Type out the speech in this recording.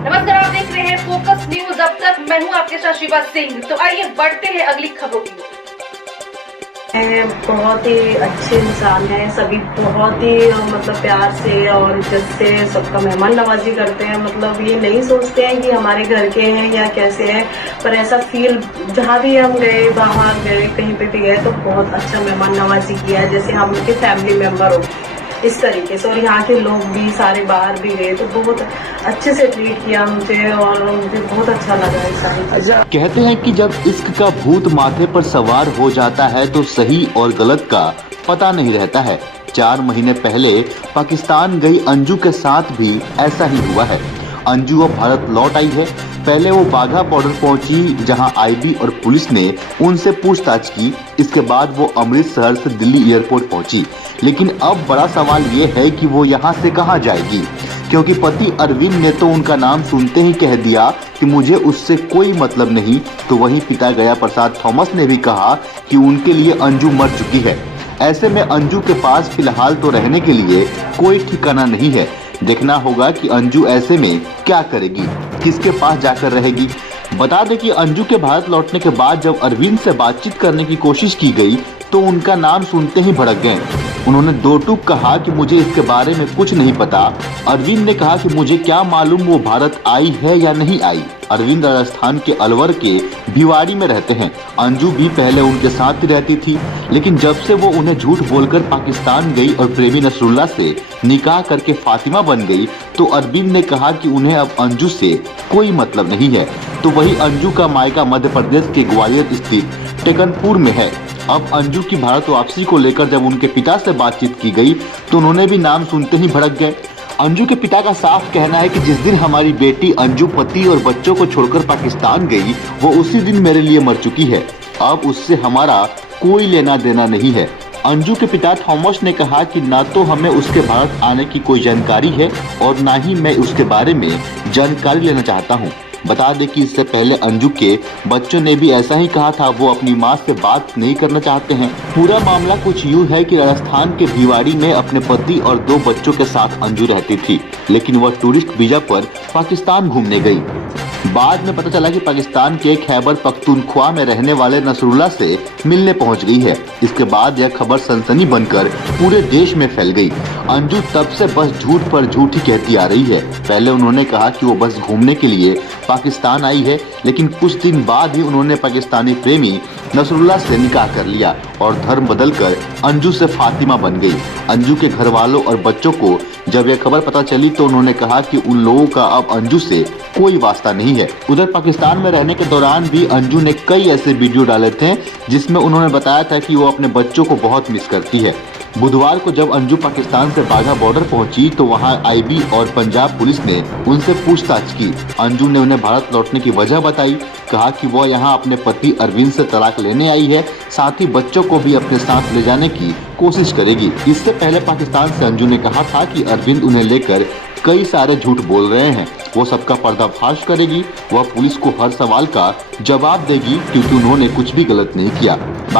नमस्कार, आप देख रहे हैं फोकस न्यूज। अब तक मैं हूं आपके साथ शिवा सिंह। तो आइए बढ़ते हैं अगली खबरों की ओर। बहुत ही अच्छे इंसान हैं, सभी बहुत ही मतलब प्यार से और इज्जत से सबका मेहमान नवाजी करते हैं। मतलब ये नहीं सोचते हैं कि हमारे घर के हैं या कैसे हैं, पर ऐसा फील जहाँ भी हम गए, बाहर गए, कहीं पे भी गए तो बहुत अच्छा मेहमान नवाजी किया है, जैसे हम उनके फैमिली मेंबर हो इस तरीके से। और यहाँ के लोग भी सारे बाहर भी गए तो बहुत अच्छे से ट्रीट किया मुझे और मुझे बहुत अच्छा लगा इस सारी। कहते हैं कि जब इश्क का भूत माथे पर सवार हो जाता है तो सही और गलत का पता नहीं रहता है। 4 महीने पहले पाकिस्तान गई अंजू के साथ भी ऐसा ही हुआ है। अंजू अब भारत लौट आई है। पहले वो बाघा बॉर्डर पहुंची, जहां आईबी और पुलिस ने उनसे पूछताछ की। इसके बाद वो अमृतसर से दिल्ली एयरपोर्ट पहुंची। लेकिन अब बड़ा सवाल ये है कि वो यहाँ से कहाँ जाएगी, क्योंकि पति अरविंद ने तो उनका नाम सुनते ही कह दिया कि मुझे उससे कोई मतलब नहीं। तो वहीं पिता गया प्रसाद थॉमस ने भी कहा कि उनके लिए अंजू मर चुकी है। ऐसे में अंजू के पास फिलहाल तो रहने के लिए कोई ठिकाना नहीं है। देखना होगा कि अंजू ऐसे में क्या करेगी, किसके पास जाकर रहेगी। बता दें कि अंजू के भारत लौटने के बाद जब अरविंद से बातचीत करने की कोशिश की गई तो उनका नाम सुनते ही भड़क गए। उन्होंने दो टूक कहा कि मुझे इसके बारे में कुछ नहीं पता। अरविंद ने कहा कि मुझे क्या मालूम वो भारत आई है या नहीं आई। अरविंद राजस्थान के अलवर के भिवाड़ी में रहते हैं। अंजू भी पहले उनके साथ ही रहती थी, लेकिन जब से वो उन्हें झूठ बोलकर पाकिस्तान गई और प्रेमी नसरुल्ला से निकाह करके फातिमा बन गई, तो अरविंद ने कहा कि उन्हें अब अंजू से कोई मतलब नहीं है। तो वही अंजू का मायका मध्य प्रदेश के ग्वालियर स्थित टेकनपुर में है। अब अंजू की भारत वापसी को लेकर जब उनके पिता से बातचीत की गई तो उन्होंने भी नाम सुनते ही भड़क गए। अंजू के पिता का साफ कहना है कि जिस दिन हमारी बेटी अंजू पति और बच्चों को छोड़कर पाकिस्तान गई, वो उसी दिन मेरे लिए मर चुकी है। अब उससे हमारा कोई लेना देना नहीं है। अंजू के पिता थॉमस ने कहा कि ना तो हमें उसके भारत आने की कोई जानकारी है और ना ही मैं उसके बारे में जानकारी लेना चाहता हूँ। बता दें कि इससे पहले अंजू के बच्चों ने भी ऐसा ही कहा था, वो अपनी मां से बात नहीं करना चाहते हैं। पूरा मामला कुछ यूं है कि राजस्थान के भिवाड़ी में अपने पति और 2 बच्चों के साथ अंजू रहती थी, लेकिन वह टूरिस्ट वीजा पर पाकिस्तान घूमने गई। बाद में पता चला कि पाकिस्तान के खैबर पख्तूनख्वा में रहने वाले नसरुल्ला से मिलने पहुंच गई है। इसके बाद यह खबर सनसनी बनकर पूरे देश में फैल गई। अंजू तब से बस झूठ पर झूठ ही कहती आ रही है। पहले उन्होंने कहा कि वो बस घूमने के लिए पाकिस्तान आई है, लेकिन कुछ दिन बाद ही उन्होंने पाकिस्तानी प्रेमी नसरुल्ला से निकाह कर लिया और धर्म बदलकर अंजू से फातिमा बन गई। अंजू के घर वालों और बच्चों को जब यह खबर पता चली तो उन्होंने कहा कि उन लोगों का अब अंजू से कोई वास्ता नहीं है। उधर पाकिस्तान में रहने के दौरान भी अंजू ने कई ऐसे वीडियो डाले थे जिसमें उन्होंने बताया था कि वो अपने बच्चों को बहुत मिस करती है। बुधवार को जब अंजू पाकिस्तान से बाघा बॉर्डर पहुंची तो वहां आईबी और पंजाब पुलिस ने उनसे पूछताछ की। अंजू ने उन्हें भारत लौटने की वजह बताई, कहा कि वह यहां अपने पति अरविंद से तलाक लेने आई है, साथ ही बच्चों को भी अपने साथ ले जाने की कोशिश करेगी। इससे पहले पाकिस्तान से अंजू ने कहा था कि अरविंद उन्हें लेकर कई सारे झूठ बोल रहे हैं, वो सबका पर्दाफाश करेगी। वह पुलिस को हर सवाल का जवाब देगी क्योंकि उन्होंने कुछ भी गलत नहीं किया।